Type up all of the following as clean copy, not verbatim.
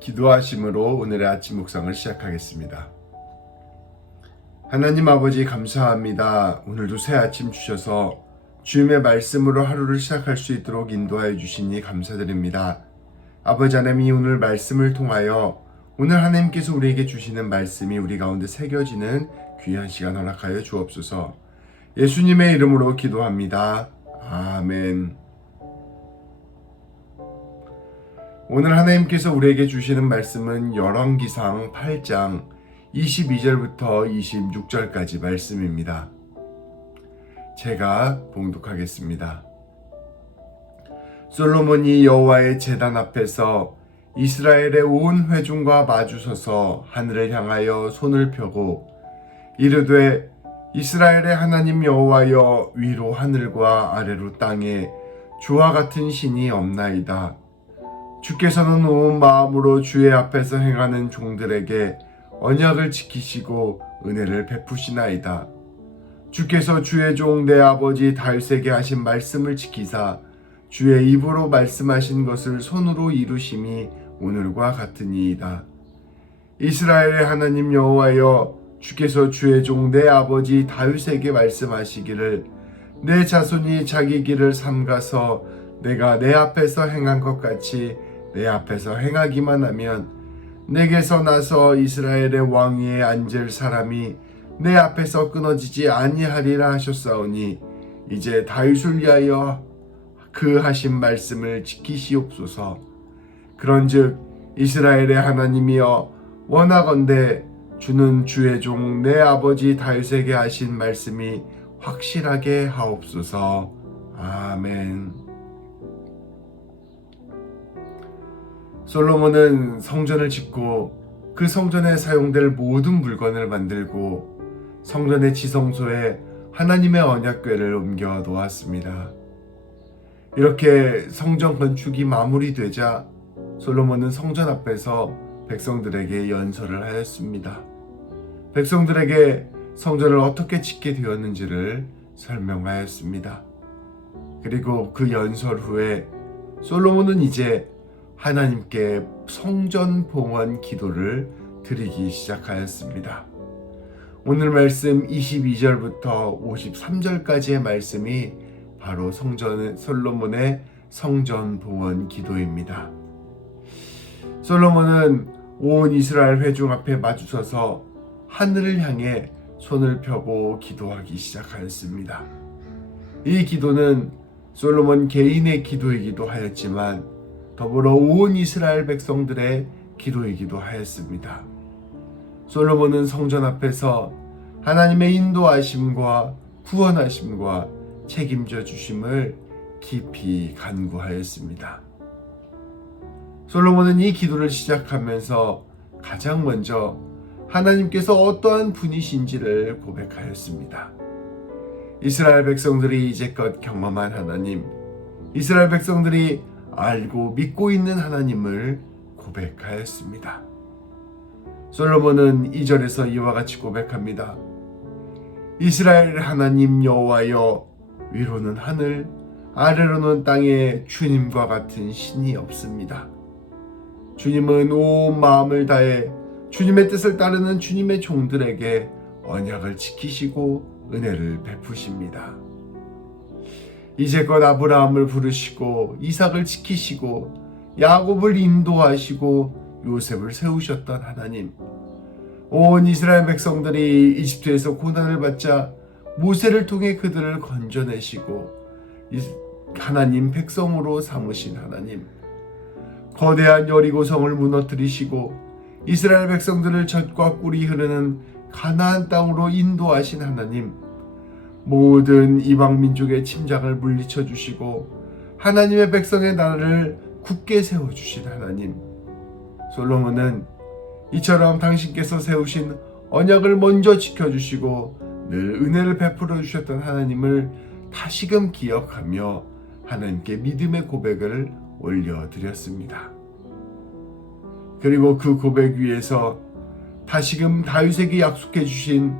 기도하심으로 오늘의 아침 묵상을 시작하겠습니다. 하나님 아버지 감사합니다. 오늘도 새 아침 주셔서 주님의 말씀으로 하루를 시작할 수 있도록 인도하여 주시니 감사드립니다. 아버지 하나님이 오늘 말씀을 통하여 오늘 하나님께서 우리에게 주시는 말씀이 우리 가운데 새겨지는 귀한 시간 허락하여 주옵소서. 예수님의 이름으로 기도합니다. 아멘. 오늘 하나님께서 우리에게 주시는 말씀은 열왕기상 8장 22절부터 26절까지 말씀입니다. 제가 봉독하겠습니다. 솔로몬이 여호와의 제단 앞에서 이스라엘의 온 회중과 마주서서 하늘을 향하여 손을 펴고 이르되 이스라엘의 하나님 여호와여, 위로 하늘과 아래로 땅에 주와 같은 신이 없나이다. 주께서는 온 마음으로 주의 앞에서 행하는 종들에게 언약을 지키시고 은혜를 베푸시나이다. 주께서 주의 종 내 아버지 다윗에게 하신 말씀을 지키사 주의 입으로 말씀하신 것을 손으로 이루심이 오늘과 같으니이다. 이스라엘의 하나님 여호와여, 주께서 주의 종 내 아버지 다윗에게 말씀하시기를 내 자손이 자기 길을 삼가서 내가 내 앞에서 행한 것 같이 내 앞에서 행하기만 하면 내게서 나서 이스라엘의 왕위에 앉을 사람이 내 앞에서 끊어지지 아니하리라 하셨사오니 이제 다윗을 위하여 그 하신 말씀을 지키시옵소서. 그런즉 이스라엘의 하나님이여, 원하건대 주는 주의 종 내 아버지 다윗에게 하신 말씀이 확실하게 하옵소서. 아멘. 솔로몬은 성전을 짓고 그 성전에 사용될 모든 물건을 만들고 성전의 지성소에 하나님의 언약궤를 옮겨 놓았습니다. 이렇게 성전 건축이 마무리되자 솔로몬은 성전 앞에서 백성들에게 연설을 하였습니다. 백성들에게 성전을 어떻게 짓게 되었는지를 설명하였습니다. 그리고 그 연설 후에 솔로몬은 이제 하나님께 성전 봉헌 기도를 드리기 시작하였습니다. 오늘 말씀 22절부터 53절까지의 말씀이 바로 솔로몬의 성전 봉헌 기도입니다. 솔로몬은 온 이스라엘 회중 앞에 마주서서 하늘을 향해 손을 펴고 기도하기 시작하였습니다. 이 기도는 솔로몬 개인의 기도이기도 하였지만 더불어 온 이스라엘 백성들의 기도이기도 하였습니다. 솔로몬은 성전 앞에서 하나님의 인도하심과 구원하심과 책임져 주심을 깊이 간구하였습니다. 솔로몬은 이 기도를 시작하면서 가장 먼저 하나님께서 어떠한 분이신지를 고백하였습니다. 이스라엘 백성들이 이제껏 경험한 하나님, 이스라엘 백성들이 알고 믿고 있는 하나님을 고백하였습니다. 솔로몬은 2절에서 이와 같이 고백합니다. 이스라엘 하나님 여호와여, 위로는 하늘, 아래로는 땅에 주님과 같은 신이 없습니다. 주님은 온 마음을 다해 주님의 뜻을 따르는 주님의 종들에게 언약을 지키시고 은혜를 베푸십니다. 이제껏 아브라함을 부르시고 이삭을 지키시고 야곱을 인도하시고 요셉을 세우셨던 하나님, 온 이스라엘 백성들이 이집트에서 고난을 받자 모세를 통해 그들을 건져내시고 하나님 백성으로 삼으신 하나님, 거대한 여리고성을 무너뜨리시고 이스라엘 백성들을 젖과 꿀이 흐르는 가나안 땅으로 인도하신 하나님, 모든 이방 민족의 침략을 물리쳐 주시고 하나님의 백성의 나라를 굳게 세워 주신 하나님, 솔로몬은 이처럼 당신께서 세우신 언약을 먼저 지켜 주시고 늘 은혜를 베풀어 주셨던 하나님을 다시금 기억하며 하나님께 믿음의 고백을 올려드렸습니다. 그리고 그 고백 위에서 다시금 다윗에게 약속해 주신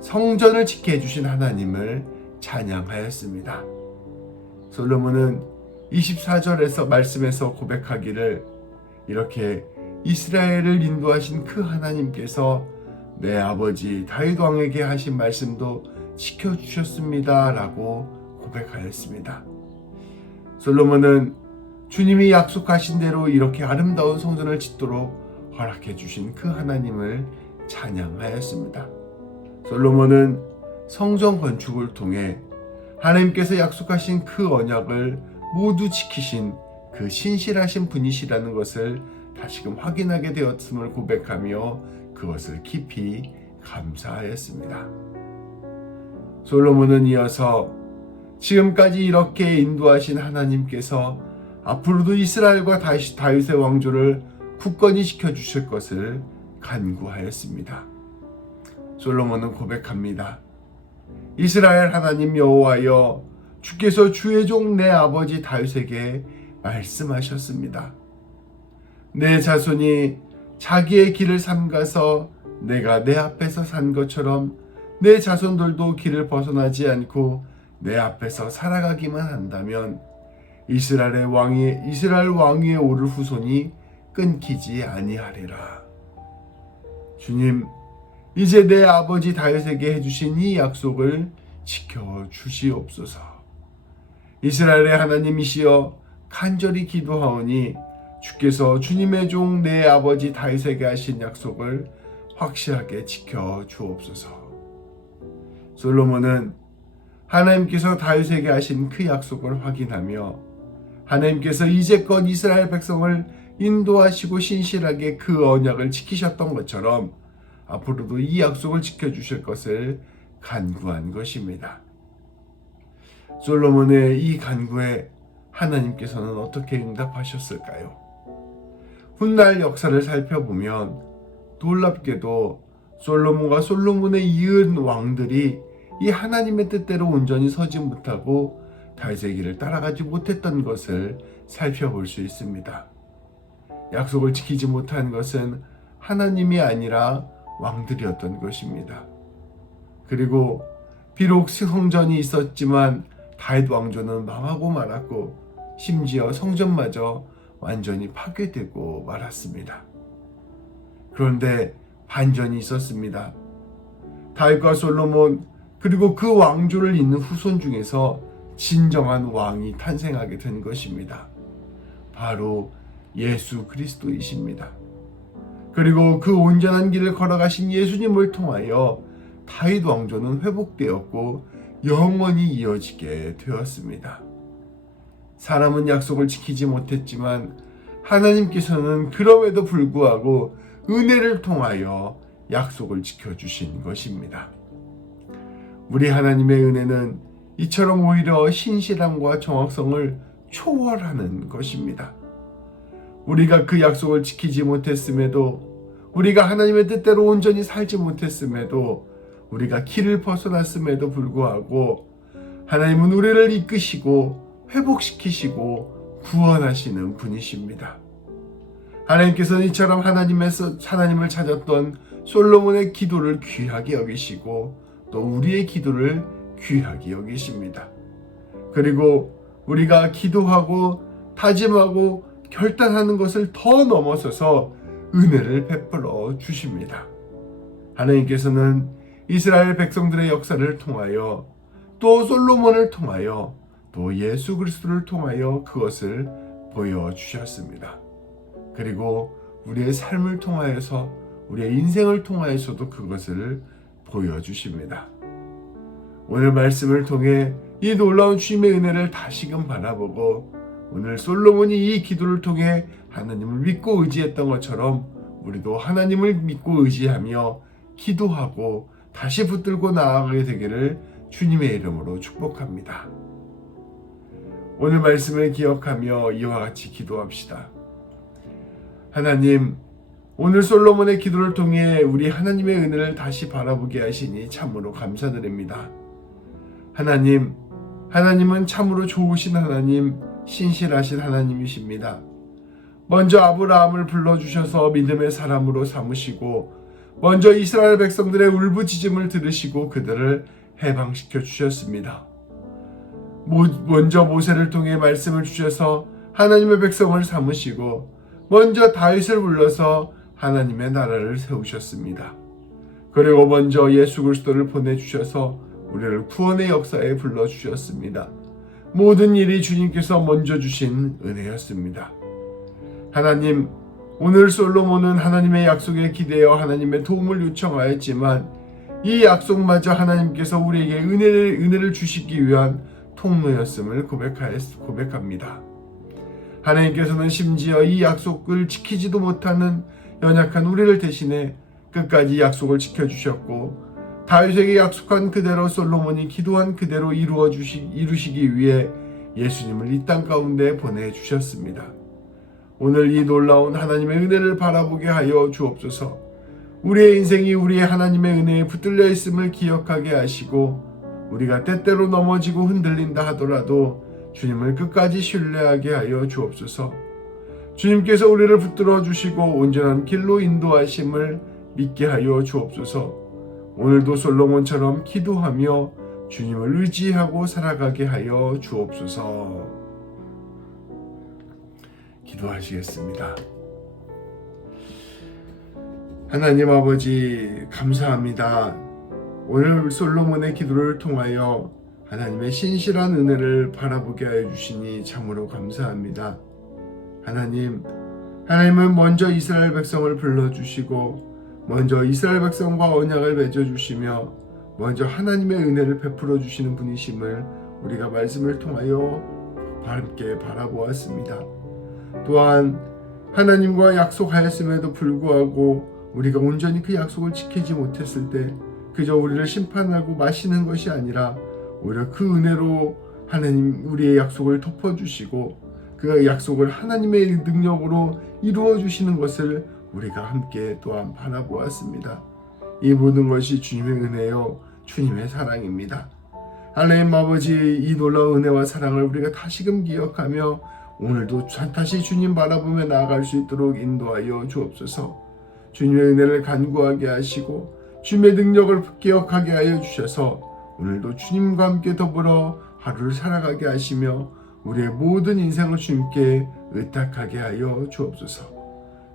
성전을 짓게 해주신 하나님을 찬양하였습니다. 솔로몬은 24절에서 말씀에서 고백하기를 이렇게 이스라엘을 인도하신 그 하나님께서 내 아버지 다윗 왕에게 하신 말씀도 지켜주셨습니다 라고 고백하였습니다. 솔로몬은 주님이 약속하신 대로 이렇게 아름다운 성전을 짓도록 허락해 주신 그 하나님을 찬양하였습니다. 솔로몬은 성전 건축을 통해 하나님께서 약속하신 그 언약을 모두 지키신 그 신실하신 분이시라는 것을 다시금 확인하게 되었음을 고백하며 그것을 깊이 감사하였습니다. 솔로몬은 이어서 지금까지 이렇게 인도하신 하나님께서 앞으로도 이스라엘과 다윗의 왕조를 굳건히 지켜주실 것을 간구하였습니다. 솔로몬은 고백합니다. 이스라엘 하나님 여호와여, 주께서 주의 종 내 아버지 다윗에게 말씀하셨습니다. 내 자손이 자기의 길을 삼가서 내가 내 앞에서 산 것처럼 내 자손들도 길을 벗어나지 않고 내 앞에서 살아가기만 한다면 이스라엘 왕위에 오를 후손이 끊기지 아니하리라. 주님, 이제 내 아버지 다윗에게 해주신 이 약속을 지켜 주시옵소서. 이스라엘의 하나님이시여, 간절히 기도하오니 주께서 주님의 종 내 아버지 다윗에게 하신 약속을 확실하게 지켜 주옵소서. 솔로몬은 하나님께서 다윗에게 하신 그 약속을 확인하며 하나님께서 이제껏 이스라엘 백성을 인도하시고 신실하게 그 언약을 지키셨던 것처럼 앞으로도 이 약속을 지켜주실 것을 간구한 것입니다. 솔로몬의 이 간구에 하나님께서는 어떻게 응답하셨을까요? 훗날 역사를 살펴보면 놀랍게도 솔로몬과 솔로몬의 이은 왕들이 이 하나님의 뜻대로 온전히 서지 못하고 다윗의 길을 따라가지 못했던 것을 살펴볼 수 있습니다. 약속을 지키지 못한 것은 하나님이 아니라 왕들이었던 것입니다. 그리고 비록 성전이 있었지만 다윗 왕조는 망하고 말았고 심지어 성전마저 완전히 파괴되고 말았습니다. 그런데 반전이 있었습니다. 다윗과 솔로몬 그리고 그 왕조를 잇는 후손 중에서 진정한 왕이 탄생하게 된 것입니다. 바로 예수 그리스도이십니다. 그리고 그 온전한 길을 걸어가신 예수님을 통하여 다윗 왕조는 회복되었고 영원히 이어지게 되었습니다. 사람은 약속을 지키지 못했지만 하나님께서는 그럼에도 불구하고 은혜를 통하여 약속을 지켜주신 것입니다. 우리 하나님의 은혜는 이처럼 오히려 신실함과 정확성을 초월하는 것입니다. 우리가 그 약속을 지키지 못했음에도, 우리가 하나님의 뜻대로 온전히 살지 못했음에도, 우리가 길을 벗어났음에도 불구하고 하나님은 우리를 이끄시고 회복시키시고 구원하시는 분이십니다. 하나님께서는 이처럼 하나님을 찾았던 솔로몬의 기도를 귀하게 여기시고 또 우리의 기도를 귀하게 여기십니다. 그리고 우리가 기도하고 다짐하고 결단하는 것을 더 넘어서서 은혜를 베풀어 주십니다. 하나님께서는 이스라엘 백성들의 역사를 통하여 또 솔로몬을 통하여 또 예수 그리스도를 통하여 그것을 보여주셨습니다. 그리고 우리의 삶을 통하여서 우리의 인생을 통하여서도 그것을 보여주십니다. 오늘 말씀을 통해 이 놀라운 주님의 은혜를 다시금 바라보고 오늘 솔로몬이 이 기도를 통해 하나님을 믿고 의지했던 것처럼 우리도 하나님을 믿고 의지하며 기도하고 다시 붙들고 나아가게 되기를 주님의 이름으로 축복합니다. 오늘 말씀을 기억하며 이와 같이 기도합시다. 하나님, 오늘 솔로몬의 기도를 통해 우리 하나님의 은혜를 다시 바라보게 하시니 참으로 감사드립니다. 하나님은 참으로 좋으신 하나님, 신실하신 하나님이십니다. 먼저 아브라함을 불러주셔서 믿음의 사람으로 삼으시고 먼저 이스라엘 백성들의 울부짖음을 들으시고 그들을 해방시켜 주셨습니다. 먼저 모세를 통해 말씀을 주셔서 하나님의 백성을 삼으시고 먼저 다윗을 불러서 하나님의 나라를 세우셨습니다. 그리고 먼저 예수 그리스도를 보내주셔서 우리를 구원의 역사에 불러주셨습니다. 모든 일이 주님께서 먼저 주신 은혜였습니다. 하나님, 오늘 솔로몬은 하나님의 약속에 기대어 하나님의 도움을 요청하였지만 이 약속마저 하나님께서 우리에게 은혜를 주시기 위한 통로였음을 고백합니다. 하나님께서는 심지어 이 약속을 지키지도 못하는 연약한 우리를 대신해 끝까지 약속을 지켜주셨고 다윗에게 약속한 그대로 솔로몬이 기도한 그대로 이루시기 위해 예수님을 이 땅 가운데 보내주셨습니다. 오늘 이 놀라운 하나님의 은혜를 바라보게 하여 주옵소서. 우리의 인생이 우리의 하나님의 은혜에 붙들려 있음을 기억하게 하시고 우리가 때때로 넘어지고 흔들린다 하더라도 주님을 끝까지 신뢰하게 하여 주옵소서. 주님께서 우리를 붙들어 주시고 온전한 길로 인도하심을 믿게 하여 주옵소서. 오늘도 솔로몬처럼 기도하며 주님을 의지하고 살아가게 하여 주옵소서. 기도하시겠습니다. 하나님 아버지, 감사합니다. 오늘 솔로몬의 기도를 통하여 하나님의 신실한 은혜를 바라보게 하여 주시니 참으로 감사합니다. 하나님은 먼저 이스라엘 백성을 불러주시고 먼저 이스라엘 백성과 언약을 맺어주시며 먼저 하나님의 은혜를 베풀어 주시는 분이심을 우리가 말씀을 통하여 함께 바라보았습니다. 또한 하나님과 약속하였음에도 불구하고 우리가 온전히 그 약속을 지키지 못했을 때 그저 우리를 심판하고 마시는 것이 아니라 오히려 그 은혜로 하나님 우리의 약속을 덮어주시고 그 약속을 하나님의 능력으로 이루어 주시는 것을 우리가 함께 또한 바라보았습니다. 이 모든 것이 주님의 은혜요 주님의 사랑입니다. 하나님 아버지, 이 놀라운 은혜와 사랑을 우리가 다시금 기억하며 오늘도 다시 주님 바라보며 나아갈 수 있도록 인도하여 주옵소서. 주님의 은혜를 간구하게 하시고 주님의 능력을 기억하게 하여 주셔서 오늘도 주님과 함께 더불어 하루를 살아가게 하시며 우리의 모든 인생을 주님께 의탁하게 하여 주옵소서.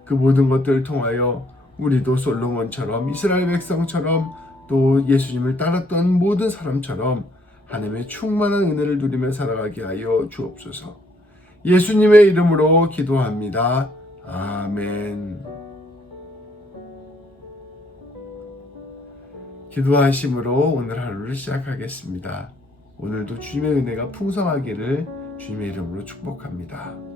그 모든 것들을 통하여 우리도 솔로몬처럼 이스라엘 백성처럼 또 예수님을 따랐던 모든 사람처럼 하나님의 충만한 은혜를 누리며 살아가게 하여 주옵소서. 예수님의 이름으로 기도합니다. 아멘. 기도하심으로 오늘 하루를 시작하겠습니다. 오늘도 주님의 은혜가 풍성하기를 주님의 이름으로 축복합니다.